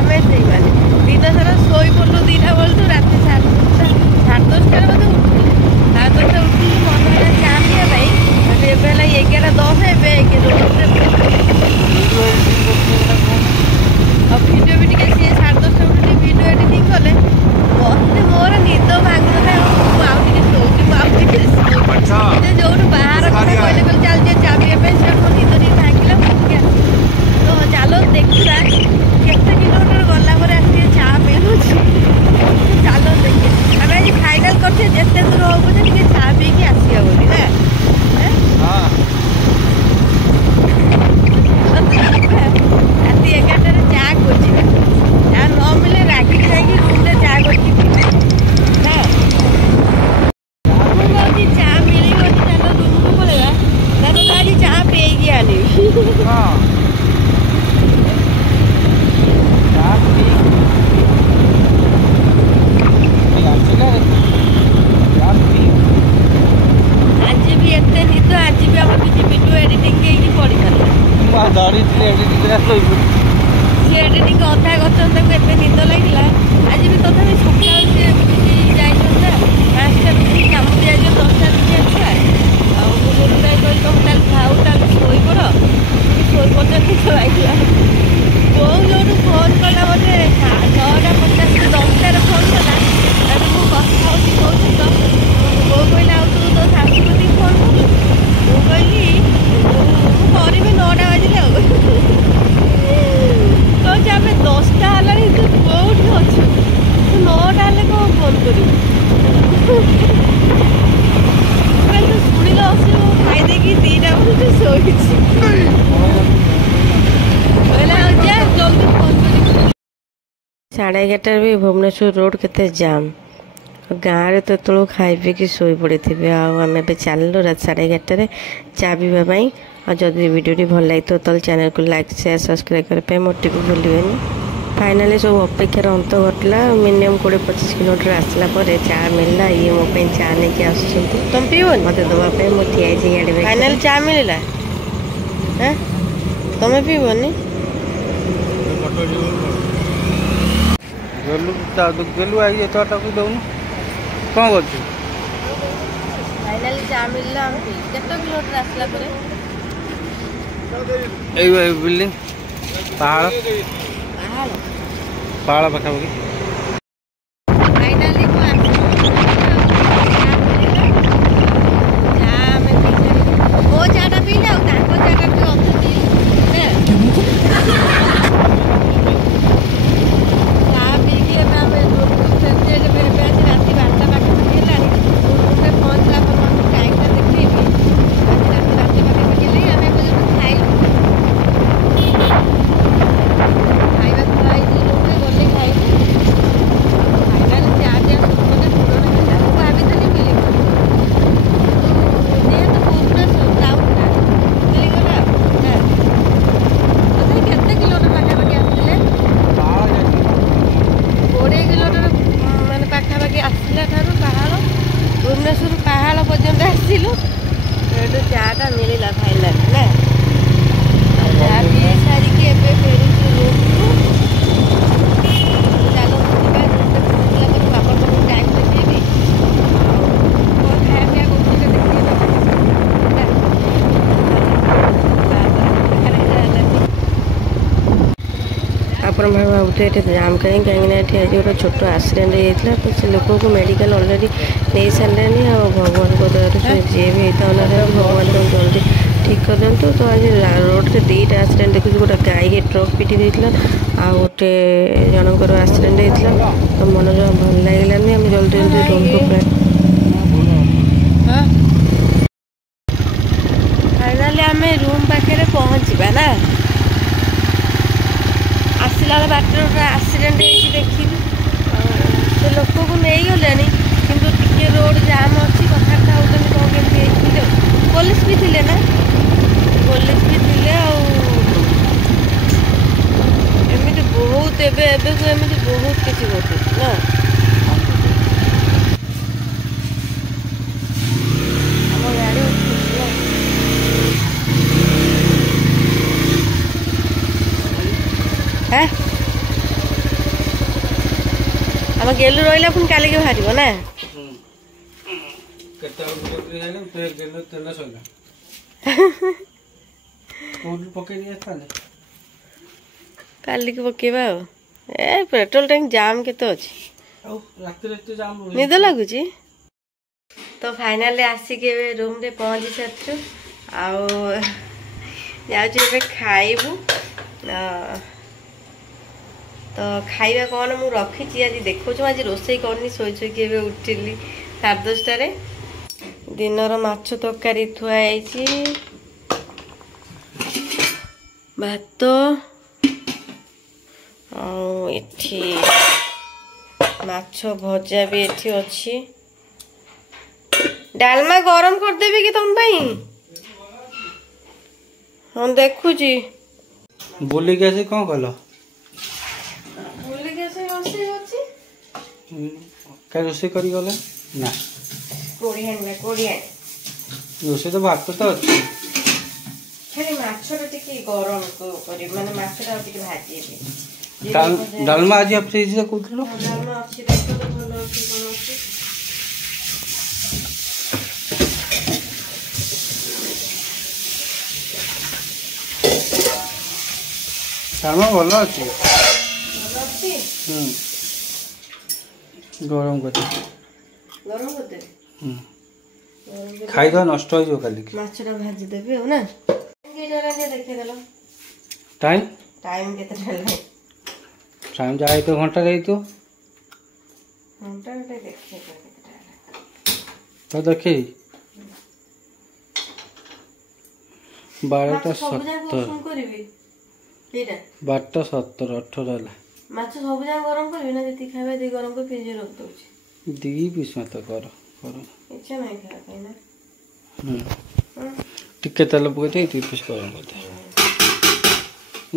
ଆମେ ସେଇମାନେ ଦିନ ସାରା ଶୋଇ ପଡ଼ିଲୁ 2ଟା ବେଳଠୁ ରାତି 10:30 ବୋଧେ ଉଠିଲୁ। 10:30 ଉଠିକି ମନ ହେଲା ଚା ପିଇବା ପାଇଁ। ଏବେ ହେଲା 11:10। ଏବେ ରୋଡ଼ରେ ଆଉ ଭିଡ଼ିଓ ବି ଟିକେ ସିଏ 10:30 ଉଠିକି ଭିଡ଼ିଓ ଏଡ଼ିଟିଂ କଲେ। ମୋତେ ମୋର ନିଦ ଭାଙ୍ଗୁନଥାଏ। ମୁଁ ଆଉ ଟିକେ ଶୋଉଛି, ମୁଁ ଆଉ ଟିକେ ଶୋଉଛି। ଯୋଉଠୁ ବାହାର କଥା କହିଲେ ଚାଲ ଯେ ଚା ପିଇବା ପାଇଁ, ସେ ମୋ ନିଦ ଟିକେ ଭାଙ୍ଗିଲା। ତ ଚାଲ ଦେଖିବା କେତେ କିଲୋମିଟର ଗଲା ପରେ ଆସିକି ଚା ମିଳୁଛି। ଚାଲ ଦେଖିବା। ଆମେ ଆଜି ଫାଇନାଲ କରିଛେ ଯେତେ ଦୂର ହବ ଯେ ଟିକେ ଚା ପିଇକି ଆସିବା ବୋଲି ନା। ରାତି 11ଟାରେ ଚା ଖୋଜିବା। ଚା ନ ମିଳେ ରାଗିକି ଯାଇକି ରୁମରେ ଚା କରିକି ପିଇବା ନା। ମୁଁ କହୁଛି ଚା ମିଳିବନି, ଚାଲ ରୁମକୁ ପଳେଇବା। ତାହେଲେ ମୁଁ ଆଜି ଚା ପିଇକି ଆଣିବି। ଆଜି ବି ଏତେ ନିଦ, ଆଜି ବି ଆମର କିଛି ଭିଡ଼ିଓ ଏଡ଼ିଟିଂ ହେଇକି ପଡ଼ିପାରିଲା। ସିଏ ଏଡ଼ିଟିଂ ଅଧା କରିଛନ୍ତି, ତାକୁ ଏତେ ନିଦ ଲାଗିଲା। ଆଜି ବି ତଥାପି ସକାଳୁ ସିଏ ଉଠିକି ଯାଇଛନ୍ତି ନା 5ଟାରୁ ଉଠିକି କାମକୁ ଯାଇଛନ୍ତି। 10ଟାରୁ ଆସିବା। ଆଉ ମୁଁ ସେଥିପାଇଁ କହିଲି ତମେ ତାହେଲେ ଖାଉ, ତାହେଲେ ଶୋଇପଡ଼। ଶୋଇପଡ଼ିଛନ୍ତି ନିଦ ଲାଗିଲା। ଯୋଉଠୁ ଫୋନ୍ କଲା ମୋତେ 9:50 10ଟାରେ ଫୋନ୍ କଲା। ତାପରେ ମୁଁ କଥା ହେଉଛି କହୁଛି ତ ବୋଉ କହିଲା ଆଉ ତୁ ତୋ ଶାଶୁ କତିକି ଫୋନ୍ କଲୁ? ମୁଁ କହିଲି ମୁଁ କରିବି 9ଟା ବାଜିଲେ ଆଉ। କହୁଛି ଆମେ 10ଟା ହେଲାଣି, ତୁ କୋଉଠି ଅଛୁ? ତୁ 9ଟା ହେଲେ କ'ଣ ଫୋନ୍ କରିବୁ? ତୁ ଶୁଣିଲେ ଆସିବୁ। ଖାଇଦେଇକି 2ଟା ବେଳକୁ ଶୋଇଛି। କହିଲା ଆଉ ଯା ଜଲ୍ଦି ଫୋନ୍ କରିବୁ। 11:30 ବି ଭୁବନେଶ୍ୱର ରୋଡ଼ କେତେ ଜାମ୍। ଗାଁରେ ତ ଏତେବେଳକୁ ଖାଇ ପିଇକି ଶୋଇ ପଡ଼ିଥିବେ। ଆଉ ଆମେ ଏବେ ଚାଲିଲୁ ରାତି 11:30ରେ ଚା ପିଇବା ପାଇଁ। ଆଉ ଯଦି ଭିଡ଼ିଓଟି ଭଲ ଲାଗିଥିବ ତାହେଲେ ଚ୍ୟାନେଲକୁ ଲାଇକ୍ ସେୟାର ସବସ୍କ୍ରାଇବ୍ କରିବା ପାଇଁ ମୋଟେ ବି ଭୁଲିବେନି। ଫାଇନାଲି ସବୁ ଅପେକ୍ଷାର ଅନ୍ତ ଘଟିଲା। ମିନିମମ୍ 20-25 କିଲୋମିଟର ଆସିଲା ପରେ ଚା ମିଳିଲା। ଇଏ ମୋ ପାଇଁ ଚା ନେଇକି ଆସୁଛନ୍ତି। ତମେ ପିଇବନି? ମୋତେ ଦେବା ପାଇଁ ମୁଁ ଠିଆ ହେଇଛି ଗାଡ଼ି ପାଇଁ। ଫାଇନାଲି ଚା ମିଳିଲା। ତମେ ପିଇବନି? ଗେଲୁ ଆଇ ଏତଟାକୁ ଦଉନୁ କ'ଣ କରୁଛୁ? ଫାଇନାଲି ଚା ମିଳିଲା। ଆମେ ପିଇଲୁ। କେତେ କିଲୋମିଟର ଆସିଲା ପରେ? ଏଇ ବିଲ୍ଡିଂ ପାହାଳ ପାଖାପାଖି। ଫାଇନାଲି ମୁଁ ଆସିଲି। ଚା ଆମେ ପିଇଲେ। ମୋ ଚାଟା ପିଇଲେ ଆଉ ତାଙ୍କ ଚାଟା ବି ଅଧେ ପିଇଲେ। ଚା ପିଇକି ଏବେ ଆମେ ରୁମକୁ ଫେରୁଛେ। ଏବେ ଆସି ରାତି 12ଟା ପାଖାପାଖି ହେଲାଣି। ମୁଁ ରୁମରେ ପହଞ୍ଚିଲା ପରେ ମୁଁ ଟାଇମ୍ଟା ଦେଖେଇବି। ଆଜି ରାତି 12ଟା ପାଖାପାଖି ହେଲାଣି। ଆମେ ଏବେ ଯୋଉଠୁ ଖାଇଲୁ, ଖାଇବା ଖୁଆଇଛି ରୁମରେ, ଗଲେ ଖାଇବୁ। ଫାଇନାଲି ଚା ପିଇବା ସ୍ୱପ୍ନଟା ପୂରଣ ହେଲା। ମୁଁ ଭାବିଥିଲି ମିଳିବନି, ଯେହେତୁ ଭୁବନେଶ୍ୱର ଟାଉନଟା ମିଳିଗଲା ଆଉ ନା। ତଥାପି କେତେ କିଲୋମିଟର ପାଖାପାଖି ଆସିଥିଲେ? 20 କିଲୋମିଟର ମାନେ ପାଖାପାଖି ଆସିଲା ଠାରୁ ପାହାଳ, ଭୁବନେଶ୍ୱର ପାହାଳ ପର୍ଯ୍ୟନ୍ତ ଆସିଲୁ। ସେଇଠୁ ଚାଟା ମିଳିଲା ଫାଇନାଲି ନା। ଚା ପିଇ ସାରିକି ଏବେ ଫେରୁଛୁ ରୁମକୁ। ଚାଲ ଯିବା। ରୁମରେ ପହଞ୍ଚିଲା ପରେ ବାପା ପାଖକୁ ଟାଇମ୍ ଦେଖେଇବି। ଆଉ କ'ଣ ଖାଇବା ପିଇବା କରୁଥିଲେ ଦେଖେଇବି। ଆପଣ ଭାବୁଥିବେ ଏଠି ଜାମ୍ କାହିଁକିନା ଏଠି ଆଜି ଗୋଟେ ଛୋଟ ଆକ୍ସିଡେଣ୍ଟ ହେଇଯାଇଥିଲା। ତ ସେ ଲୋକକୁ ମେଡ଼ିକାଲ ଅଲରେଡ଼ି ନେଇ ସାରିଲେଣି। ଆଉ ଭଗବାନଙ୍କ ଦୟାରୁ ସେ ଯିଏ ବି ହେଇଥାଉ ନା ଭଗବାନ ତାଙ୍କୁ ଜଲ୍ଦି ଠିକ୍ କରିଦିଅନ୍ତୁ। ତ ଆଜି ରୋଡ଼ରେ 2ଟା ଆକ୍ସିଡେଣ୍ଟ ଦେଖୁଛୁ। ଗୋଟେ ଗାଈକି ଟ୍ରକ୍ ପିଟି ଦେଇଥିଲା, ଆଉ ଗୋଟେ ଜଣଙ୍କର ଆକ୍ସିଡେଣ୍ଟ ହେଇଥିଲା। ତ ମନ ଜମା ଭଲ ଲାଗିଲାନି। ଆମେ ଜଲ୍ଦି ରୁମକୁ ଫାଇନାଲି ଆମେ ରୁମ୍ ପାଖରେ ପହଞ୍ଚିବା ନା। ଆସିଲା ବେଳେ ବାଟରେ ଗୋଟେ ଆକ୍ସିଡେଣ୍ଟ ହେଇଛି ଦେଖିଲି। ସେ ଲୋକକୁ ନେଇଗଲେଣି, କିନ୍ତୁ ଟିକେ ରୋଡ଼ ଜାମ୍ ଅଛି। କଥାବାର୍ତ୍ତା ହେଉଛନ୍ତି କ'ଣ କେମିତି ହେଇଥିଲେ। ପୋଲିସ ବି ଥିଲେ ନା, ପୋଲିସ ବି ଥିଲେ। ଆଉ ଏମିତି ବହୁତ ଏବେକୁ ଏମିତି ବହୁତ କିଛି ଘଟୁଛି ନା। ଆମ ଗାଡ଼ି ଆମ ଗେଲୁ ରହିଲା ପୁଣି କାଲିକି ବାହାରିବ ନା କାଲିକି ପକେଇବା ଆଉ ଏ ପେଟ୍ରୋଲ ଟ୍ୟାଙ୍କ ଜାମ୍ କେତେ ଅଛି ନିଦ ଲାଗୁଛି ତ ଫାଇନାଲି ଆସିକି ଏବେ ରୁମ୍ରେ ପହଞ୍ଚି ସାରିଛୁ ଆଉ ଯାଉଛୁ ଏବେ ଖାଇବୁ ତ ଖାଇବା କ'ଣ ମୁଁ ରଖିଛି ଆଜି ଦେଖାଉଛି ଆଜି ରୋଷେଇ କରିନି ଶୋଇ ଶୋଇକି ଏବେ ଉଠିଲି 10:30ରେ ଦିନର ମାଛ ତରକାରୀ ଥୁଆ ହେଇଛି ଭାତ ଆଉ ଏଠି ମାଛ ଭଜା ବି ଏଠି ଅଛି ଡାଲମା ଗରମ କରିଦେବି କି ତମ ପାଇଁ ହଁ ଦେଖୁଛି ବୁଲିକି ଆସି କ'ଣ କଲ ବୁଲିକି ଆସି ରୋଷେଇ ଅଛି କାଇଁ ରୋଷେଇ କରି ଗଲେ ନା କୋଡ଼ି ଆଣିବା ରୋଷେଇ ତ ଭାତ ତ ଅଛି ଖାଲି ମାଛଟା ଟିକେ ଗରମ କରିବି ମାନେ ମାଛଟା ଟିକେ ଭାଜିବି ଡାଲମା ଆଜି ଫ୍ରିଜରେ କହୁଥିଲୁ ଡାଲମା ଅଛି ଦେଖ ଭଲ ଅଛି କ'ଣ ଅଛି ଡାଲମା ଭଲ ଅଛି ଗରମ କରିଦେ ଖାଇବା ନଷ୍ଟ ହେଇଯିବ କାଲି ମାଛଟା ଭାଜିଦେବି ଆଉ ନା ଦେଖେଇଦେଲ ଟାଇମ୍ କେତେଟା ହେଲାଣି ଟାଇମ୍ ଯାହା ହେଇଥିବ ଘଣ୍ଟାରେ ହେଇଥିବ ତ ଦେଖେଇ 12:17 12:17 18 ହେଲା ମାଛ ସବୁ ଯାକ ଗରମ କରିବି ନା ଯେତିକି ଖାଇବା ଦେଇ ଗରମ କରି ଫ୍ରିଜରେ ରଖିଦେଉଛି 2 ପିସ୍ ମତ କର ଇଚ୍ଛା ନାହିଁ ଖାଇବା ପାଇଁ ନା ଟିକେ ତେଲ ପକେଇ 2 ପିସ୍ ଗରମ କରିଦେ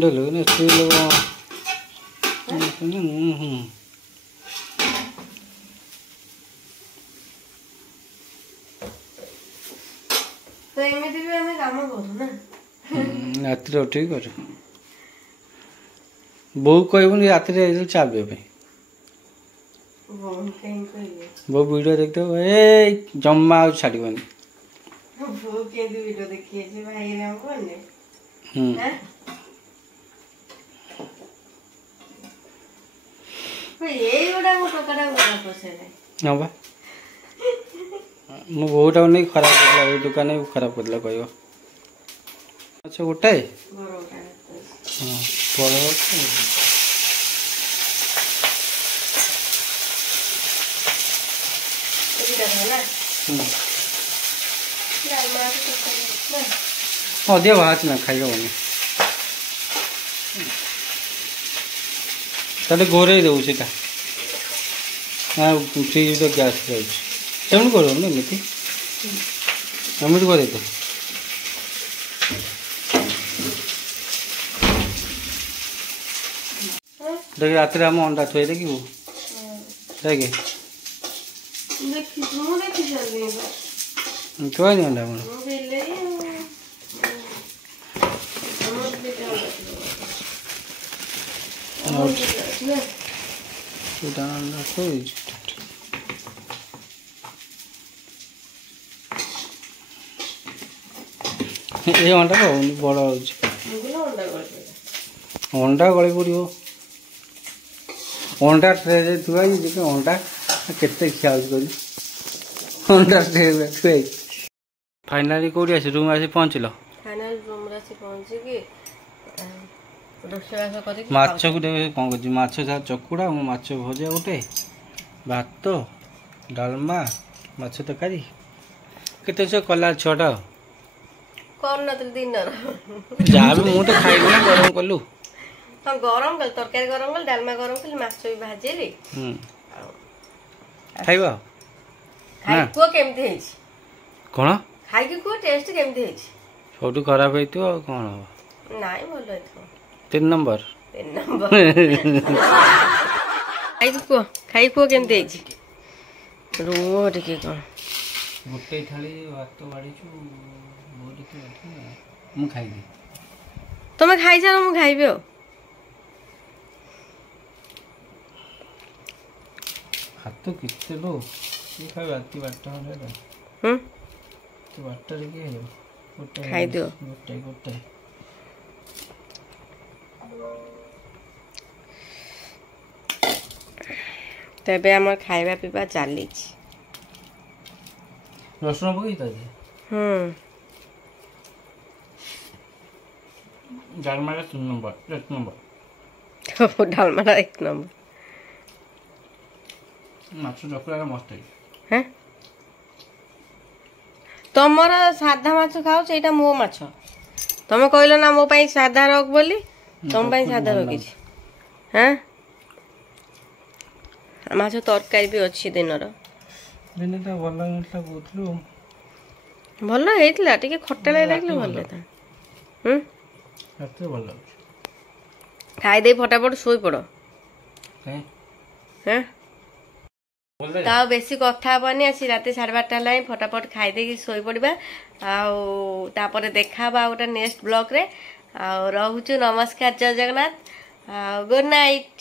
ଡେलो ନା ସ୍ତ୍ରୀ ଲୋକ ତ ଏମିତି ବି ଆମେ କାମ କରୁ ନା ରାତିରେ ଉଠିକି କରୁ ବୋଉ କହିବୁନି ରାତିରେ ଚା ପିଇବା ପାଇଁ ବୋଉ ଭିଡ଼ିଓ ଦେଖିଥିବ ଏ ଜମା ଆଉ ଛାଡ଼ିବନି ହଁ ବା ମୋ ବୋଉଟାକୁ ନେଇ ଖରାପ କରିଦେଲା ଏଇ ଦୋକାନ ଖରାପ କରିଦେଲା କହିବ ଆଚ୍ଛା ଗୋଟାଏ ହଁ ପଳ ଅଧିକ ବାହାରୁଛି ନା ଖାଇହେବନି ତାହେଲେ ଘୋରେଇ ଦେବୁ ସେଇଟା ଫ୍ରିଜ୍ ତ ଗ୍ୟାସ୍ ଯାଉଛି ସେମିତି କରିବୁନି ଏମିତି ଘୋରେଇ ଦେ ଦେଖ ରାତିରେ ଆମ ଅଣ୍ଡା ଥୁଆଇ ଦେଖିବୁ ଦେଖେ ଥୁଆଇନି ଅଣ୍ଡା ଆମର ଅଣ୍ଡା ଥୁଆଇଛି ଏ ଅଣ୍ଡା ହଉନି ବଡ଼ ହଉଛି ଅଣ୍ଡା ଗଳି ପଡ଼ିବ ଅଣ୍ଡା ଟ୍ରେରେ ଥୁଆ ହେଇଛି ଅଣ୍ଡା କେତେ ଖିଆ ହେଉଛି କହିଲି ଅଣ୍ଡା ଟ୍ରେ ଥୁଆ ହେଇଛି ଫାଇନାଲି କେଉଁଠି ଆସି ରୁମ୍ ଆସି ପହଞ୍ଚିଲ ମାଛକୁ ଦେବେ କ'ଣ କରୁଛି ମାଛ ଯାହା ଚକୁଡ଼ା ମୁଁ ମାଛ ଭଜା ଗୋଟେ ଭାତ ଡାଲମା ମାଛ ତରକାରୀ କେତେ ସେ କଲା ଛୁଆଟା ଯାହା ବି ମୁଁ ତ ଖାଇବି ନା ଗରମ କଲୁ ହଁ ଗରମ କଲି ତରକାରୀ ଗରମ କଲି ଡାଲମା ଗରମ କଲି ମାଛ ବି ଭାଜିଲି ଖାଇବା କୁହ କେମିତି ହେଇଛି କ'ଣ ଖାଇକି କୁହ ଟେଷ୍ଟ କେମିତି ହେଇଛି ସବୁଠୁ ଖରାପ ହେଇଥିବ ଆଉ କ'ଣ ହବ ନାଇଁ ଭଲ ହେଇଥିବ 3 ନମ୍ବର ଖାଇ କୁହ କେମିତି ହେଇଛି ରୁହ ଟିକେ କ'ଣ ଗୋଟେ ଥାଳି ଭାତ ବାଢ଼ିଛୁ ମୁଁ ଖାଇବି ତମେ ଖାଇସାର ମୁଁ ଖାଇବି ଆଉ तो कितने लो ये खाए रात 12टा खंडे तो 12टाରେ କିଏ ଖାଇବ ଗୋଟେ ଖାଇଦିଅ ଗୋଟେ ତେବେ ଆମର ଖାଇବା ପିଇବା ଚାଲିଛି। ରସୁଣ ପକେଇ ତା ଦେ ଡାଲମାଟା 3 ନମ୍ବର 1 ନମ୍ବର ଡାଲମାଟା 1 ନମ୍ବର। ମାଛ ଚକୁଳାଟା ମସ୍ତ ହେଇଛି। ହେଁ ତମର ସାଧା ମାଛ ଖାଅ ସେଇଟା ମୋ ମାଛ ତମେ କହିଲ ନା ମୋ ପାଇଁ ସାଧା ରଖ ବୋଲି ତମ ପାଇଁ ସାଧା ରଖିଛି। ହେଁ ମାଛ ତରକାରୀ ବି ଅଛି ଦିନର ଦିନଟା ଭଲ ହେଇଥିଲା କହୁଥିଲୁ ଭଲ ହେଇଥିଲା ଟିକେ ଖଟା ଲାଗିଲେ ଭଲ ହେଇଥାନ୍ତା। ରାତିରେ ଭଲ ଲାଗୁଛି ଖାଇଦେଇ ଫଟାଫଟ ଶୋଇପଡ଼। ହେଁ ତ ଆଉ ବେଶୀ କଥା ହବନି ଆସି ରାତି 12:30 ହେଲାଣି ଫଟାଫଟ ଖାଇଦେଇକି ଶୋଇପଡ଼ିବା ଆଉ ତାପରେ ଦେଖାହେବା ଗୋଟେ ନେକ୍ସଟ ବ୍ଲଗ୍ରେ ଆଉ ରହୁଛୁ ନମସ୍କାର ଜୟ ଜଗନ୍ନାଥ ଆଉ ଗୁଡ୍ ନାଇଟ୍।